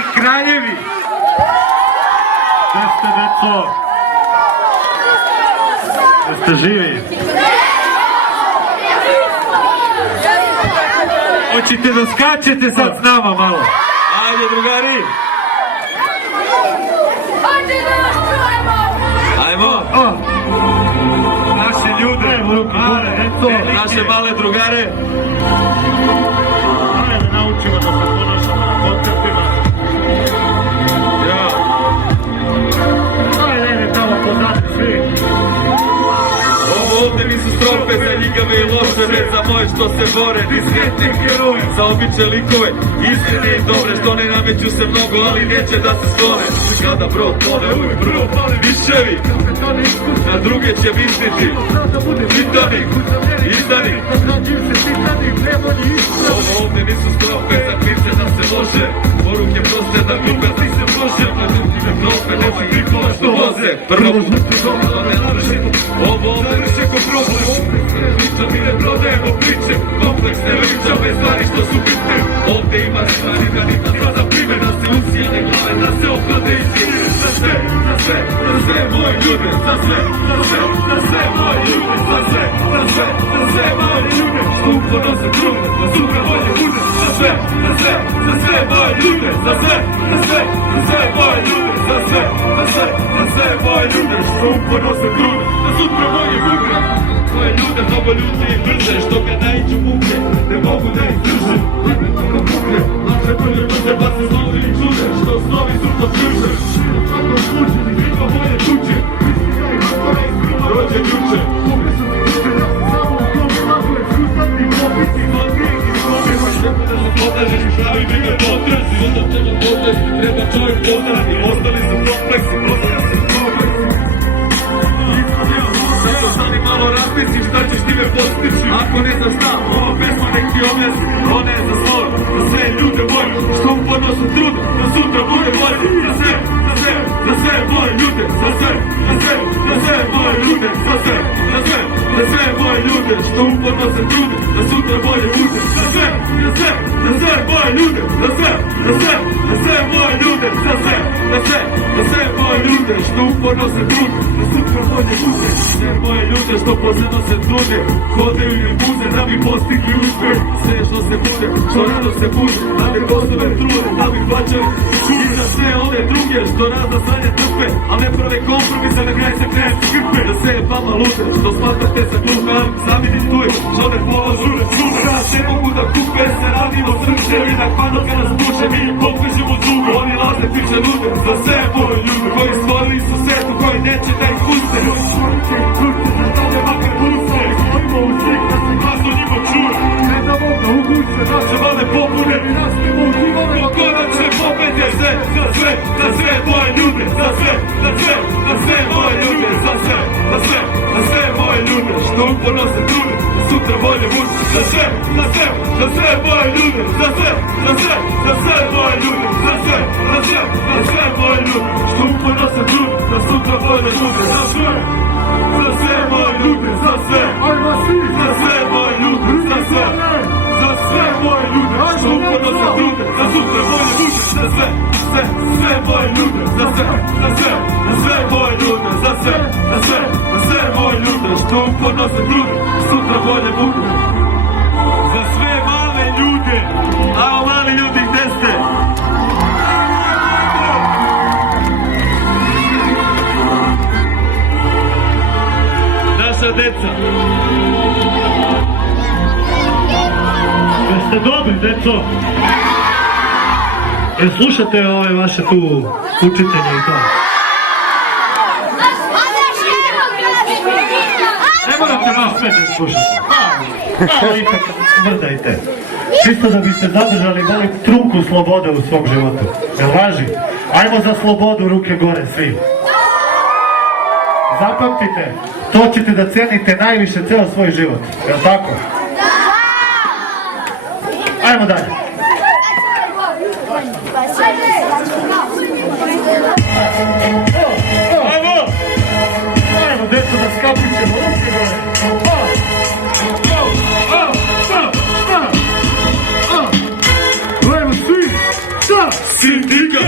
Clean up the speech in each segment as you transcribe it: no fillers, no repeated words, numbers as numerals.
mali kraljevi. Gde ste, deco? Jeste živi? Hoćete da skačete sad s nama malo? Ajde, drugari! Ajmo! Naše ljude, naše male drugare. Ajde, naučimo da se ponašamo na koncertima. Ja. Ajde, tamo pozadnji svi. Ovo ovde nisu strofe za ljigave i lošare, za moje što se bore, diskretne heroje, za obične likove, iskrene i dobre, što ne nameću se mnogo, ali neće da se sklone. Kada brod pone, uvijek prvo pale viševi, na druge će misliti, Titanik, izdanik. Ovo ovde nisu strofe za klice da se lože, poruke proste da grupe da se može, strofe neće krikove što voze, prvo dobro ne navršimo, ovo ovde vrše ko problem, priča mi ne prodajemo priče, kompleksne ličave stvari što su bitne, ovde ima stvari da nikad sad za primjer, da se usijane glave, da se oplade i čine, za sve, za sve, za sve moje ljude, za sve, za sve, za sve moje ljude, za sve, za sve, za sve moje ljude, što uponose trude, da sutra bolje bude, za sve, za sve, za sve moje ljude, za sve, za sve, za sve moje ljude, za sve, za sve, za sve moje ljude, što uponose trude, da sutra bolje bude. Moje ljude, mnogo ljudi ih brže, što kad naiđu muke, ne mogu da ih drže. Naše prve brže, pa se snovi i čude, što snovi su posluže. Ako slučeni, vidimo moje kuće, rođen juče. Samo u tom slavuje, sustavni popiti, odbijek i slobima. Treba da se podažeš i pravi briga potrezi, onda treba potrezi, treba čovjek potrezi. Ostali su kompleksi, ostali su kompleksi. Zato stani malo razmisli šta ćeš time postići. Ako ne znaš šta, ova pesma nek ti objasni. Ona je za svoj, za sve ljude moje, što uporno su trude, da sutra bude bolje. Za sve, za sve, za sve moje ljude, za sve, za sve, za sve moje ljude, za sve, za sve, za sve moje ljude, što uporno se trude, da sutra bolje bude. Za sve, za sve, za sve moje ljude, za sve, za sve, za sve moje ljude, za sve, za sve, za sve moje ljude, što uporno se trude, da sutra bolje bude. Jer moje ljude što posebno se trude, hodaju i muze da bi postigli uspeh. Sve što se bude, što rado se bude, da bi postave trude, da bi plaćali čude. Za sve one druge što razno sanje trpe, a ne prave kompromise, na kraj se kreće skrpe. Da se je vama lude, što smatrate se glupe, ali sami distuju, što ne polažu račune. Kad ne mogu da kupe, se radimo srčevi, da padoka nas puše, mi pokrećemo zube. Oni laze piše lude, za sve moje ljude, koji stvorili su svetu, koji neće da ih puste. Da makar puste, svojimo u svih, da se glasno njima čuje. Ne da Bog da uguće, naše vale popune, i nastavimo u živome, konačne pobede. Sve, za sve, za sve moje ljude, za sve, za sve, za sve moje ljude, za sve, za sve, za sve moje ljude, što uporno se trude, da sutra bolje bude. Za sve, za sve, za sve moje ljude, za sve, za sve, za sve moje ljude, za sve, za sve, za sve moje ljude, što uporno se trude, da sutra bolje bude. Za sve, za sve moje ljude, za sve, za sve moje ljude, za sve, za sve moje ljude, što uporno se trude, da sutra bolje bude. Za sve, sve, sve moje ljude, za sve, za sve, za sve moje ljude, za sve, za sve, za sve moje ljude, što uporno se trude, da sutra bolje bude. Za sve male ljude, a mali ljudi gde ste? Naša deca. Jeste dobri, deco? Slušate ove vaše tu učitelje i to? Ne morate vas sve da slušate. Malo ipak vrdajte. Čisto da biste zadržali malo trunku slobode u svom životu. Jel važi? Ajmo za slobodu, ruke gore svi. Zapamtite, to ćete da cenite najviše ceo svoj život. Jel tako? Ajmo dalje. Ajmo, deco, da skapićemo, ruke gore. Ajmo svi, sindikat!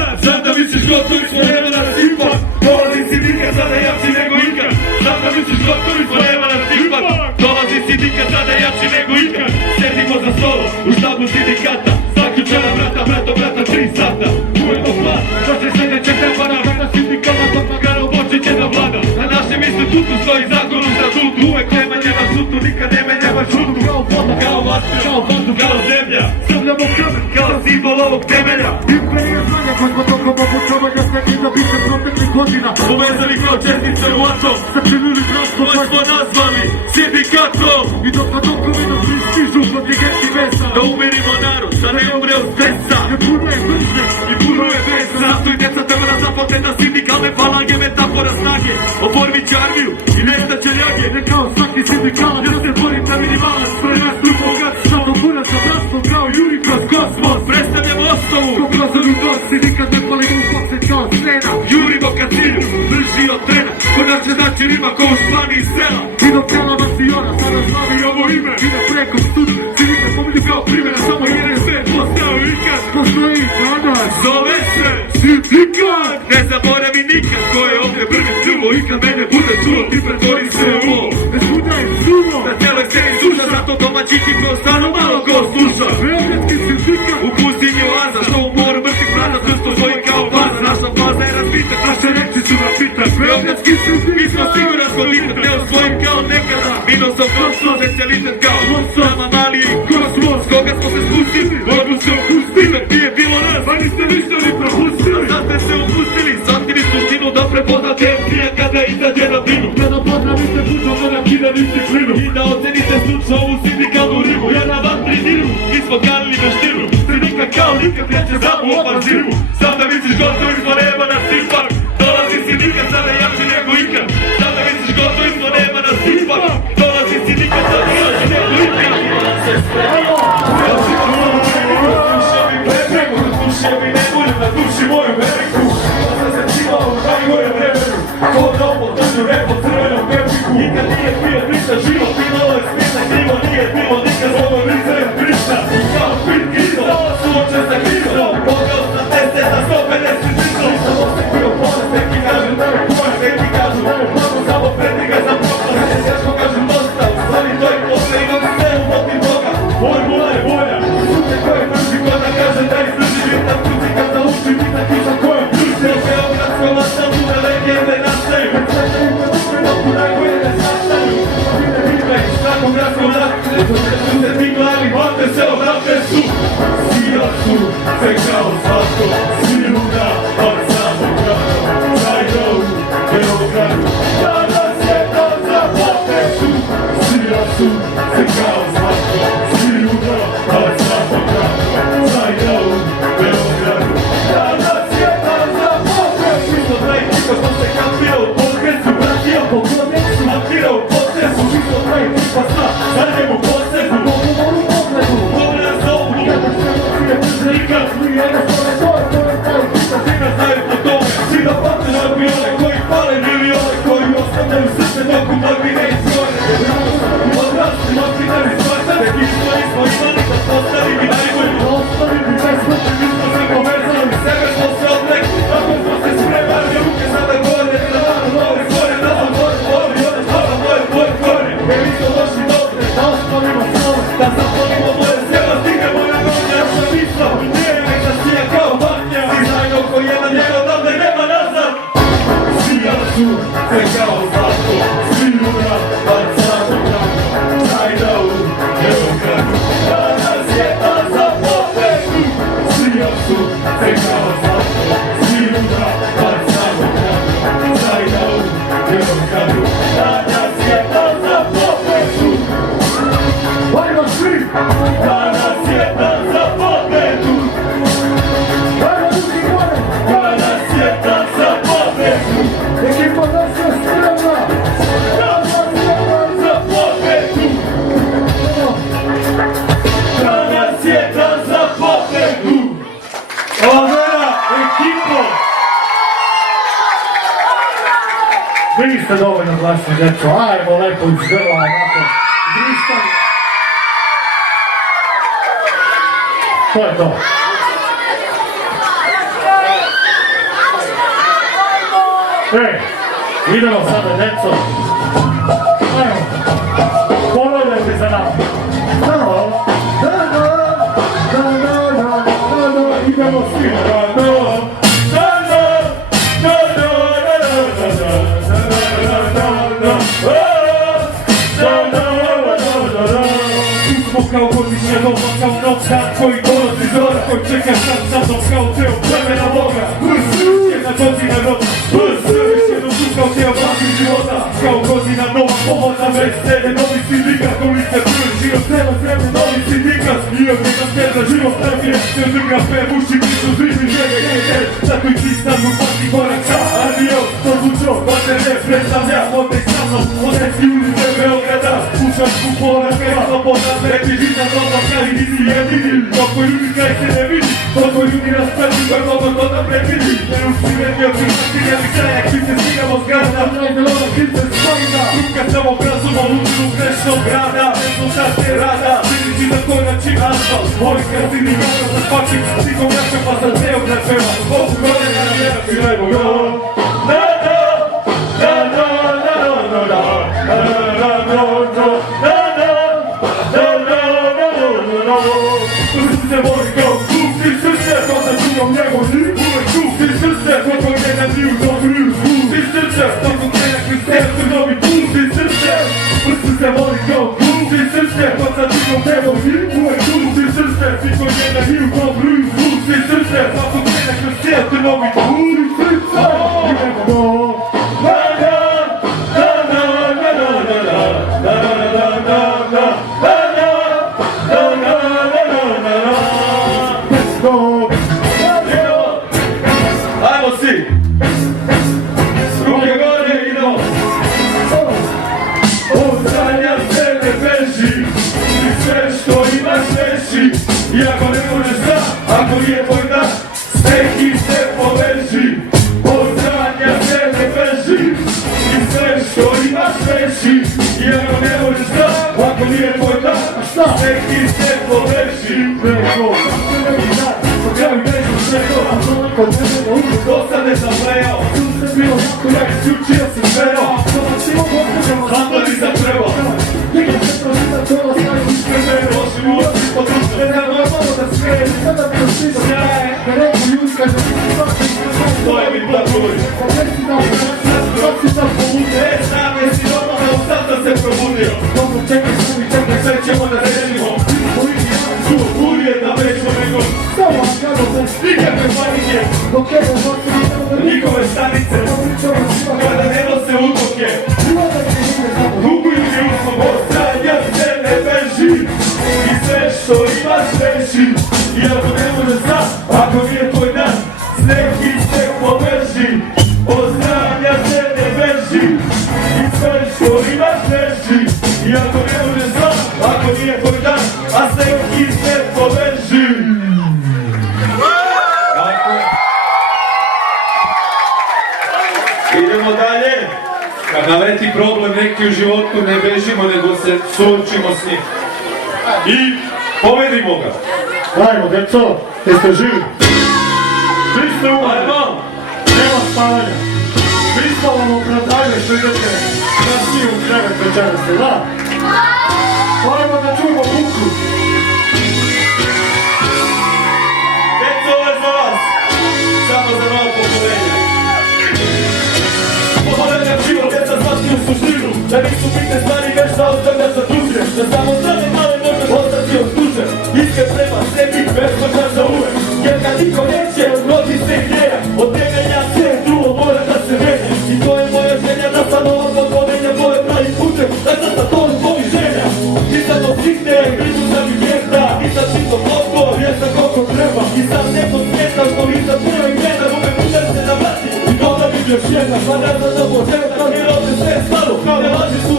misliš gotovi smo, nema nas ipak. Dolazi sindikat sada jači nego ikad. Sada misliš gotovi smo, nema nas ipak. Dolazi sindikat sada jači nego ikad. Sjedimo za stolo u štabu sindikata. Zaključena brata, brata, 3 sata. Uvijemo plan, što će sljedećeg napada. Kada sindikalna propaganda počeće da vlada. Na našem institutu stoji zakon u statutu. Uvijek nema njema sutu, nikad nema njema šutu. Kao voda, kao vatru, kao vodu, kao zemlja. Stavljamo kamen, kao simbol ovog temelja. Imperija znanja, koji smo tokom obučavanja stekli da biće proteklih godina. Povezali kao čestice u atom. Začinili bratstvo koje smo nazvali sindikatom. I dok na dokovinu svi stižu kontingenti vesa. Da umirimo narod, da ne umre od stresa. Ne puno je mržnje i puno je vesa. Zato i deca treba da zapamte da sindikalne falange metafora snage. Oformit će armiju i nestaće ljage. Ne kao svaki sindikalac, ja se borim za minimalac. Prvenstvu bogatstva, do kurac za bratstvo kao Juri kroz kosmos. Predstavljamo osnovu, ko prozornu dosi, nikad ne palimo u kokse kao scena. Jurimo ka cilju, brži od trena. Ko naše znači rima, ko u Španiji iz sela. I do tela Vasiona, sada slavi ovo ime. Ide preko studu, sindikat pomeđu kao primjera. Samo jedan svet postao ikad. Postoji danas, zove se sindikat. Ne zaboravi nikad, ko je ovdje prvi čuo. I kad mene bude čuo, ti pretvori se u ovo. Ne budaj sumo, na cijeloj sceni suša. Zato domaći hip ostanu malo ko sluša. Beogradski sindikat, u pustinji oaza. Što u moru mrtvih prana, krsto svoji kao baza. Naša baza je razbita, naše reči su napitak. Beogradski sindikat, mi smo siguran kvalitet. Ne osvojim kao nekada, minusom kosmos. Specialitet kao monstro, nama mali kosmos. Koga smo se spustili, mogu se opustili. Nije bilo nas, a niste ništa ni propustili. A sad ste se opustili, shvatili suštinu da prepoznate emprija kada izađe na binu. Kada pozdravite pučom da nam kida disciplinu. I da ocenite sluča ovu sindikalnu rimu. Ja na vatri diru, mi smo kalili veštinu. Sindikat kao nikad neće zamu ofanzivu. Sada misliš gotovi smo, nema nas ipak. Dolazi sindikat sada jači nego ikad. Sada misliš gotovi smo, nema nas ipak. Dolazi sindikat sada jači nego ikad. Duševi ne budem na duši moju veliku. Da sam se čivao u najgore vremenu. Ko da opotržu rep od crvenom pepiku. Nikad nije bio ništa živo, bilo je smiješno krivo. Nije bilo nikad zlogo lice je prišta. Kao pit krizo, suoče sa krizom. Pogao sam 10 na 150 lično. Nisam osekio ponos, neki kažu da je ponos. Neki kažu da je mnogo, samo predniga za propast. Neki teško kažu dosta, u stvari to je posle. Imam sve u motiv Boga, formula je volja. Sute koje drži ko da kaže da izdrži. Vitam kuci kad naučim, vitam kiša koje ključe. Beogradsko vlasta bude legende nastaju. Sve se ime dupe doku najbolje ne sastavaju. Vide vidme i svakom gradskom rastu. Su se ti glavi, hvate se obrate su. Sija su, se kao svatko. Svi luda, ali samo grado. Zajdo u Beogradu. Danas je dan za potesu. Sija su, se kao svatko. Svi luda, ali samo grado. Zajdo u Beogradu. Danas je dan za potesu. Mi smo taj tipa što se kampira u podresu. Vratio po kodeksu, matira u potesu. Mi smo taj tipa zna, za njemu potesu. Mogu pogledu, pogleda za ovu. Nikad se nocije nikad. Nije jednostavne to je taj tipa. Svi nas znaju po tome. Svi da pate na avione koji pale milione. Koji ostavljaju srce dok u magli ne izgore. Odrasli makinari shvata. Neki smo nismo imali da postavili najbolji. Ostavili bez smrti, mi smo se povezali. Sebe smo se odrekli, tako smo se spremali. Ruke sada gore, za nama nove gore. Nazad gore, gore, one hvala moje, moje gore. Mi smo došli dobre, da ostavimo slove. Da zapalimo moje sela, stignemo na noge. Ja sam misla, nije nek da sija kao vatnja. Svi zajedno oko jedan, njega odavde nema nazad. Sija su, se kao zlatko. Svi lura, bar samo grano. Zajda u Beogradu. Danas je dan za potesu. Sija su, se kao zlatko. Svi lura, bar samo grano. Zajda u Beogradu. Danas je dan za potesu. Hajmo svi! Danas je dan za potesu. Hajmo drugi gore! Danas je dan za potesu. Ekipa nas je spremna! Danas je dan za potesu. Danas je dan za potesu. Overa, ekipo! Vi niste dovoljno glasni, djeco. Ajmo lepo iz grla, onako. Vrištanje. To je to. Idemo sada, djeco. Ajmo. Pogledajte za nama. Idemo svi. Kao godišnja doba, kao nov dan koji dolazi zora, koji čeka sad mnom kao teo plemena Boga. Jedna godina roda, još jednom tu kao teo vlasnih života. Kao godina nova pomoda, već sede novi sindikat, koji se čuje život, celo zemlje novi sindikat. I od njega speda život najprije, se drga pe, muši krizu, živi žene, tako i ti sad mu pati korak sa. Adio, to zvučo, bate ne predstavlja, odej sa mnom, odej ti ulice Beograda. Pušaš kupola, peva, sloboda, treći žita, dobra, kraj, nisi jedini. Koliko ljudi kraj se ne vidi, koliko ljudi raspredi, koliko to da predvidi. Ne uči vedio, prihati, jeli krajak, ti se stigamo s grada. Najdelona, ti se spavina, ruka samo razumom, učinu grešnog grada. Rezultat je rada, vidići za konači asfalt. Ovih kratini gada za spaki, stikom jača pa za ceo grad peva. Ovu godina vjera, svirajmo go. Srce voli kao klub, ti srce, ko sa čuvom njegov njih. Uvek klub, ti srce, ko tvoj njega nije u dobru. Ti srce, to su krena Kristijan Crnovi klub, ti srce. Srce voli kao klub, ti srce, ko sa čuvom njegov njih. Uvek klub, ti srce, ti tvoj njega nije u dobru. Ti srce, to su krena Kristijan Crnovi klub, ti srce. Iako ne možeš sam, ako nije tvoj dan, neki se poveži. Odzranja se ne beži i sve što imaš veži. Iako ne možeš sam, ako nije tvoj dan, neki se poveži. Po kraju neću svegova, dosta ne sam plejao. Ja isključio sam sveo, samo li sam trebao. Loši u oči područno, ne znam moja malo da skreni. Sjaje, to je mi plakulj. Ne znam jesi normalno, sad sam se probudio. Sve ćemo da redimo. Uvijek da većemo nego nikakve panike, njihove stanice, kada ne nose utoke. Kukuju mi usmo, ostranja se ne beži i sve što imaš veži. Iako ne može sam, ako nije tvoj dan, sneg i sneg poveži. Ostranja se ne beži i sve što imaš veži. Iako ne može sam, ako nije tvoj dan, a sneg i sneg poveži. Idemo dalje. Kad naleti problem neki u životu, ne bežimo, nego se suočimo s njim. I pobedimo ga. Ajmo, djeco, jeste živi? Vi ste umrli. Ajmo. Nema spavanja. Mi smo vam opravdanje što idete na svi u krevet večeras, da? Ajmo da čujemo buku. Djeco, ovo je za vas. Samo za malo pokolenja. Pokolenja život, djeca shvati u suštinu. Da nisu bitne stvari, već da ostavljaš za druge. Da samo strane male možeš ostati od tuže. Iskren prema sebi, beskočan za uvek. Jer kad niko neće, rodi se ideja. Od temelja sve drugo mora da se menja. I to je moja želja da sad ova pokolenja moje pravi putem. Da sad sa tom tvojih želja. Nisam od stikne, priču sam i mjesta. Nisam čito koliko, mjesta koliko treba. I sam neko smjeta što nisam puno imena. Uvek putem se navrati i to da vidim još jedna. Pa ne znam da početka mi rode sve stalo. Ne laži su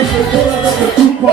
ide kola da me kupa.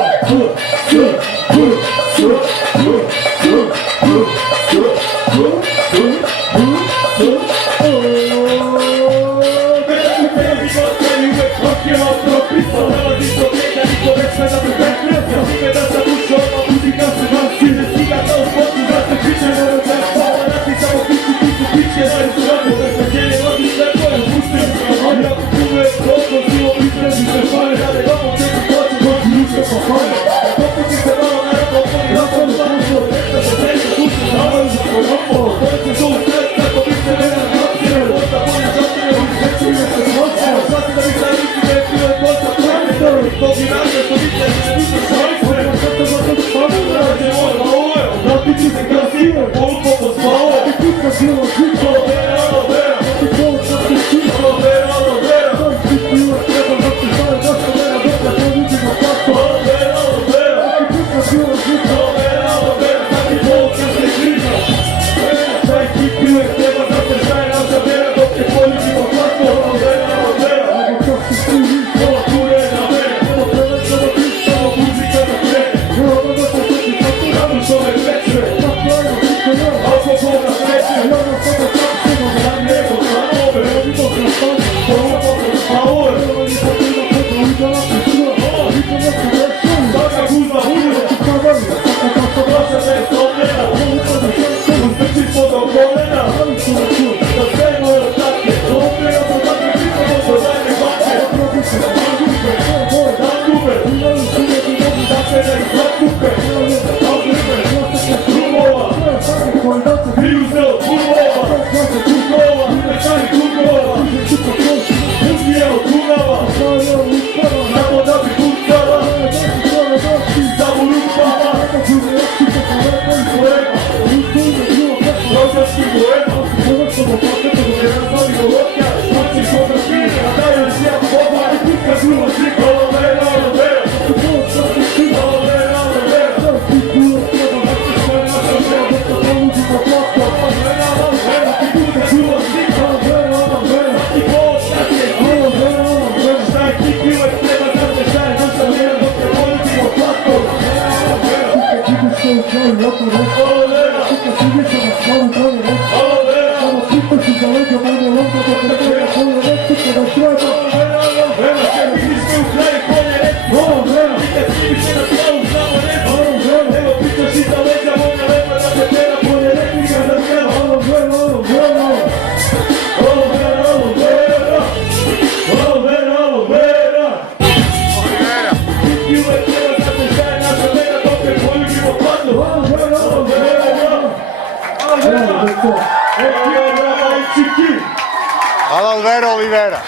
Alvaro Oliveira.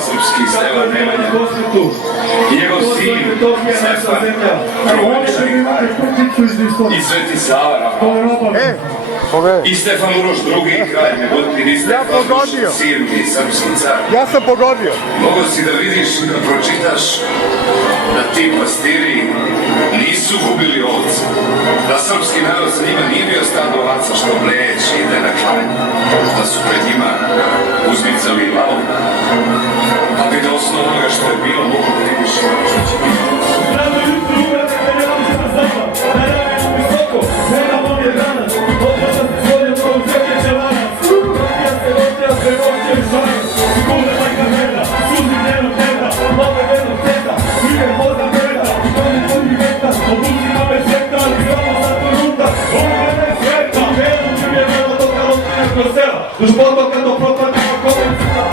Srpski Stevan Nemanja i njegov sin Stefan i Sveti Sava i Stefan Uroš II, kralj Negotin i Stefan Uroš sirni srpski car. Ja sam pogodio. Mogo si da vidiš i da pročitaš da ti pastiri nisu gubili ovce, da srpski narod sa njima nije bio stado ovaca što bleći i ide na klanje, da su pred njima uzmicali glavom, pa bi da osnovu onoga što je bilo mogu da vidiš i ono što će biti. Rano jutro uvrate, kad je vam se na zapa, na ramenu visoko, žena vam je danas, odlaša se svojom kao zemlje čelanac, rotija se, roće i žanac, kule majka meda, suzi dnevno teta, love vedno teta, prije pozna meda, toni tvojih veta, obuci mame sveta, ali samo zato ruta, ovo mene sveta, velu ću je nema to kao stina kroz sela, duž potoka do propadnima komencita,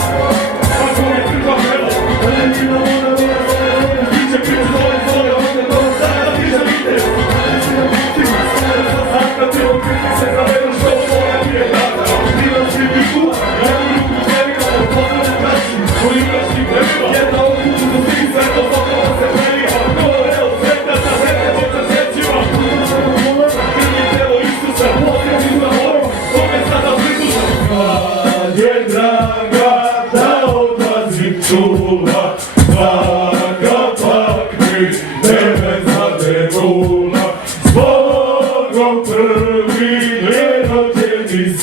tako je krva vela, valjevina mora mira zove, stiče priču zove, ovdje to sada piše vite, Sanka ti okriti se za vedu što moja nije data, divan si biku, radu ruku zemlja, potrebne praći, poligračni previla, jedna odluču do svih sveto, zokova se previja, gore od sveta sa zemlje poča sjećiva, krnje telo Isusa, potrebi za morom, kome sada prisuša.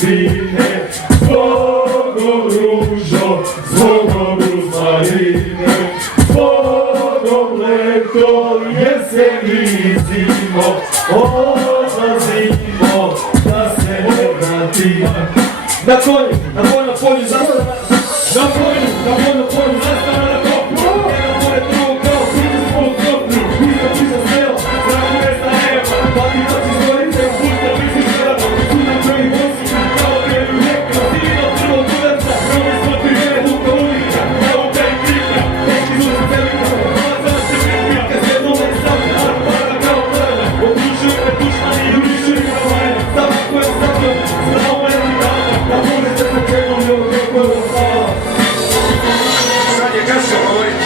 sine, zbogom ružo, zbogom ruzmarine, zbogom leto, jesen i zimo, odlazimo da se vratimo. Na konju, na vojnom polju zastava, na polju, na vojnom polju zastava na kopu, jedan pored drugog kao kuću svog kopnu, isto čisa smjela, zraku mesta nema, pa ti doći zgorice i pušta misli šrata, suda koji vozi, kao bijelu ljeka, divno prvo tudarca, novi smotri vene luka unika, nauka i krika, neki zuzi velika, hvala se pripija, kad se dole stavlja, a pada kao prana, odlučuju me dušmani i unišuju me vajna, stavlja koja stavlja, znao mene mi dana, da bude se pokrenom i ovo kako je ostala. Sad je kasno govoriti.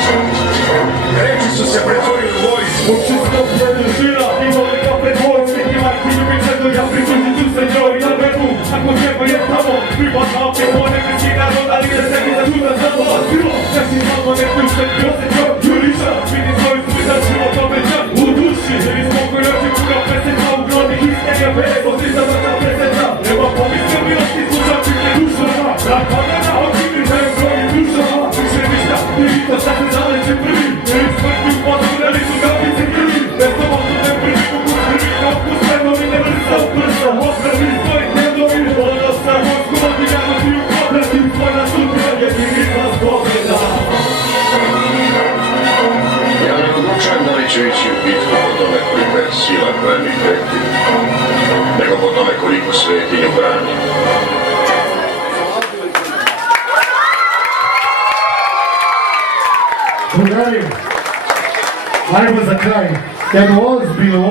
Reči su se pretvorili u vojsku. Uči skopljeni žira, imali ga pred vojsku, imati ljubice do ja prituži tu se njoj na webu. Ako treba je tamo, pripadna opet one miski narod, ali je sebi da čuda za vas bilo. Ja si malo ne pušten, bio se čov, juriša, vidi svoju svita život obećan u duši. Ili spokoj oči puga preseta u grodi, histerija bez, osjeća za ta preseta. Nema pomisle milosti, slušati te dušama, da kamena oči mi daju broji dušama. Više ništa, ni vita šta se zaleće prvi, jer smrti u podureli su gabice krvi. Bez toma su te prvi kukus krvi, kao pustvenovi ne vrsta u prsta. Opravi svoj dnedovi, ono sa vojsku odigano ti u kodrati, tvoj na sutra, jer ti glas pobjeda. Ja ne odlučujem da li ću ići u bitku po tome koliko je sila koja mi preti, nego po tome koliko svetinju brani. Drugari, ajmo za kraj, jednu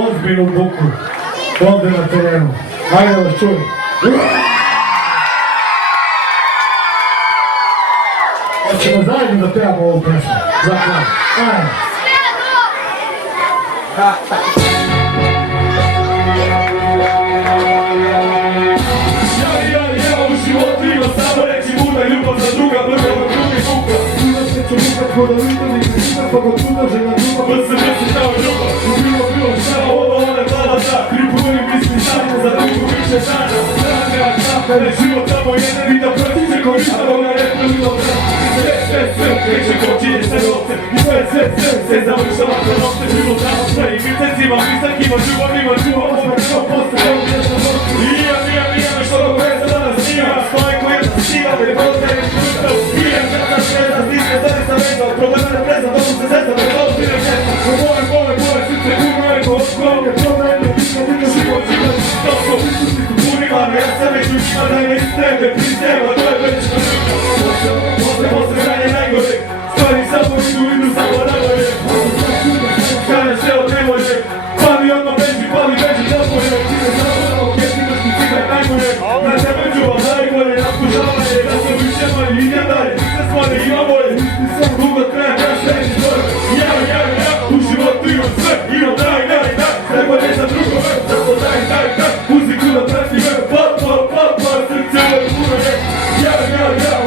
ozbiljnu buku ovdje na terenu. Ajde da vas čujem. Hoćemo zajedno da pevamo ovu pesmu. Za kraj. Ajde. Ja u životu ima samo reći muda, ljubav za druga, brga od drugih buka. Ko da vidim i kriza, pa kod tuda žena druga, pa se misli kao ljubav. Bilo šta, ovo one glava da, kripunim misli šanja, za drugu više šanja. Strane, a čapka, ne život samo jedan i da protiče ko ništa, ona ne priliva vrata. Sve, kreće ko čije se novce, i sve, završava za novce, život dana sve, i mjesecima, pisakima, ljubavima, ovo što posle, ovo gdje sam novce. Ija, što dok veze danas snima, stoji ko jedna snima, ne poznaje škrtav, ija, kada šveza, stiske, stane sam vezao, problema ne preza, dobro se zezam, ne dobro ti ne šeta. Bole, srce, kume, koškovne, probleme, dika, život, stopko, prisusti su punima, ja sam već učima da je iz tebe, pristeva, to je već posle granje najgore, stvari samo idu samo najgore. Kada se od ne može, pali odmah beži, napolje, čine zavodamo, kjetima šti cikaj najgore, na tebe čuva najgore, napušavanje, da se više mali i ne dalje, sve stvari ima bolje, dugo traje, da sve neći zore, ja, u životu imam sve, imam daj, treba ne za drugove, zato daj, muziku da prati me, pa, srce je puno je, ja,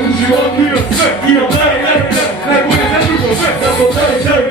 u životu imam sve, imam daj, najbolje za drugove, zato daj,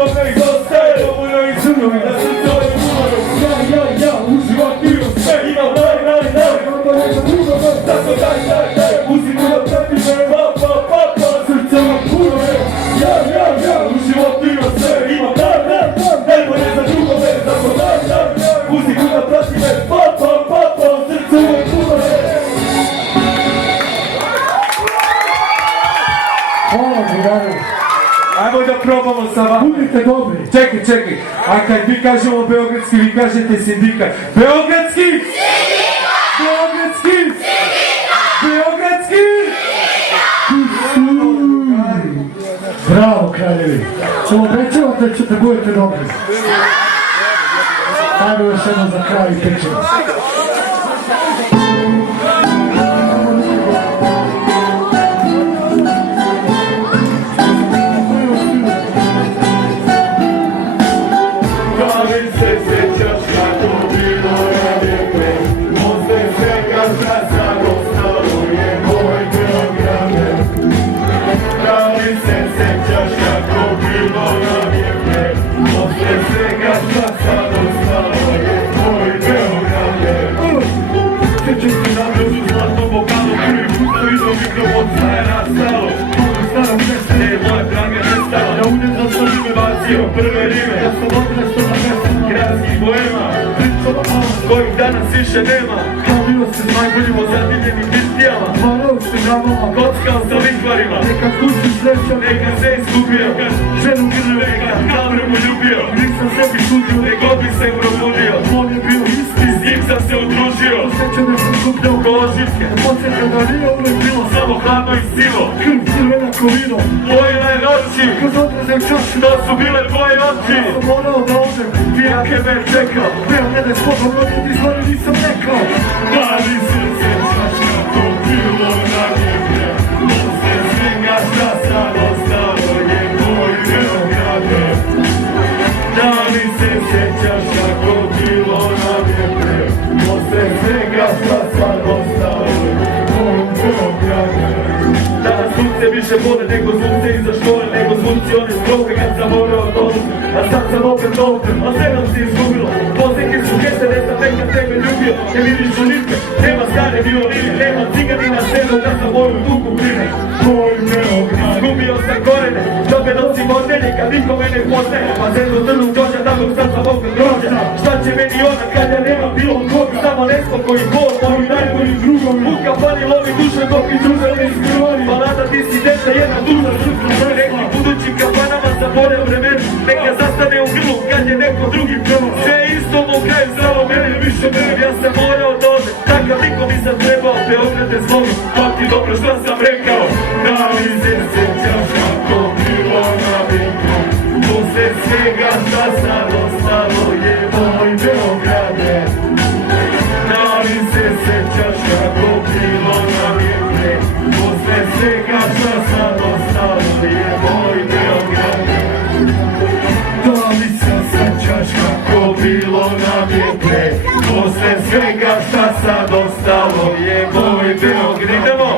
života izostaje, dovoljno i crnovi da se zove umoru. Ja, uživam dio sve, imam daj, onda neka druga me, zato daj, muziku da prati me, pa, srce vam puno me. Ja, uživam dio sve, imam daj, najbolje za drugo me, zato daj, muziku da prati me, pa, srce vam puno me. Hvala, drugari. Ajmo da probamo sa vama. Budite dobri. Čekaj. A kad mi kažemo beogradski, vi kažete sindikat. Beogradski! Beogradski! Beogradski! Bravo, kraljevi. Obećavate da ćete budete dobri. Ajmo još jedno za kraj i pečemo. Prve rime, ja sam odresto na mjestu gradskih boema, pričama kojih danas više nema. Kao bilo se s najboljim od zadivljenih birtijama, varao se gramama, kockao sa lihvarima. Neka kući sreća, neka se izgubio, ženu grlju neka dobro mu ljubio. Nisam sebi sudio, nego bi se probudio. On je bio isti, s njim sam se udružio. Osjeća da sam skupljao koložitke, podsjeća da nije uvijek bilo samo hladno i sivo. Krv crvena ko vino, tvojile noći, kroz odrezak čaši, to su bile tvoje oči. Ja sam morao da odem, pijake me čekao, prema mene spodom roditi izvori nisam rekao. Da li se sjećaš kako bilo na njebe, posle svega šta sad ostalo je moj Beograde. Da li se sjećaš kako bilo na njebe, posle svega šta sad ostalo je moj Beograde. Danas sunce više vode nego sunce iza škole, nego zvunci one stroke kad sam morao doći. A sad sam opet ovdje, a sve nam se izgubilo. Poznike su geste, ne sam nekad tebe ljubio. Ne vidiš u nitke, nema stare violine, nema ciganina selo da sam moju duku brine. Moj Beograd, izgubio sam korene, dobe nosim ordenje kad niko mene poznaje. Pa zemlju trnu dođa da dok sad sam opet grođa. Šta će meni ona kad ja nemam bilo koga, samo nespokoj bol, moji najbolji drugom. Muka pani lovi duše dok i druže ne iskrvari. Balada ti si dete jedna duža srpna, rekli budućim kafanama za bolje vremena. Neka zastane u grlu kad je neko drugi prvo. Sve isto mog kraju zdravo, mene više mene. Ja sam morao da odem, takav niko nisam trebao. Beograde zvono, pa ti dobro šta sam rekao. Da li se sjećaš kako bilo na viku, posle svega šta sad ostalo je moj Beograde. Da li se sjećaš kako bilo na viku, posle svega šta sad ostalo je moj Beograde. Da li se sjećaš kako bilo nam je pre, posle svega šta sad ostalo je moj Beograd. Idemo!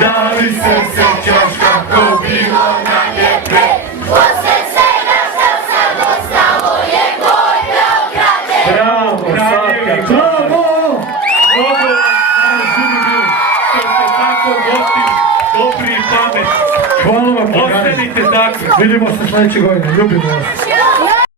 Da li se sjećaš kako bilo nam je pre, Posle svega šta sad ostalo je moj Beograde. bravo, Satka, bravo! Mnogo vam živim, što ste tako goti, dobri i pametni. Hvala vam, drugari. Ostanite takvi. Vidimo se sljedeće godine. Ljubimo vas.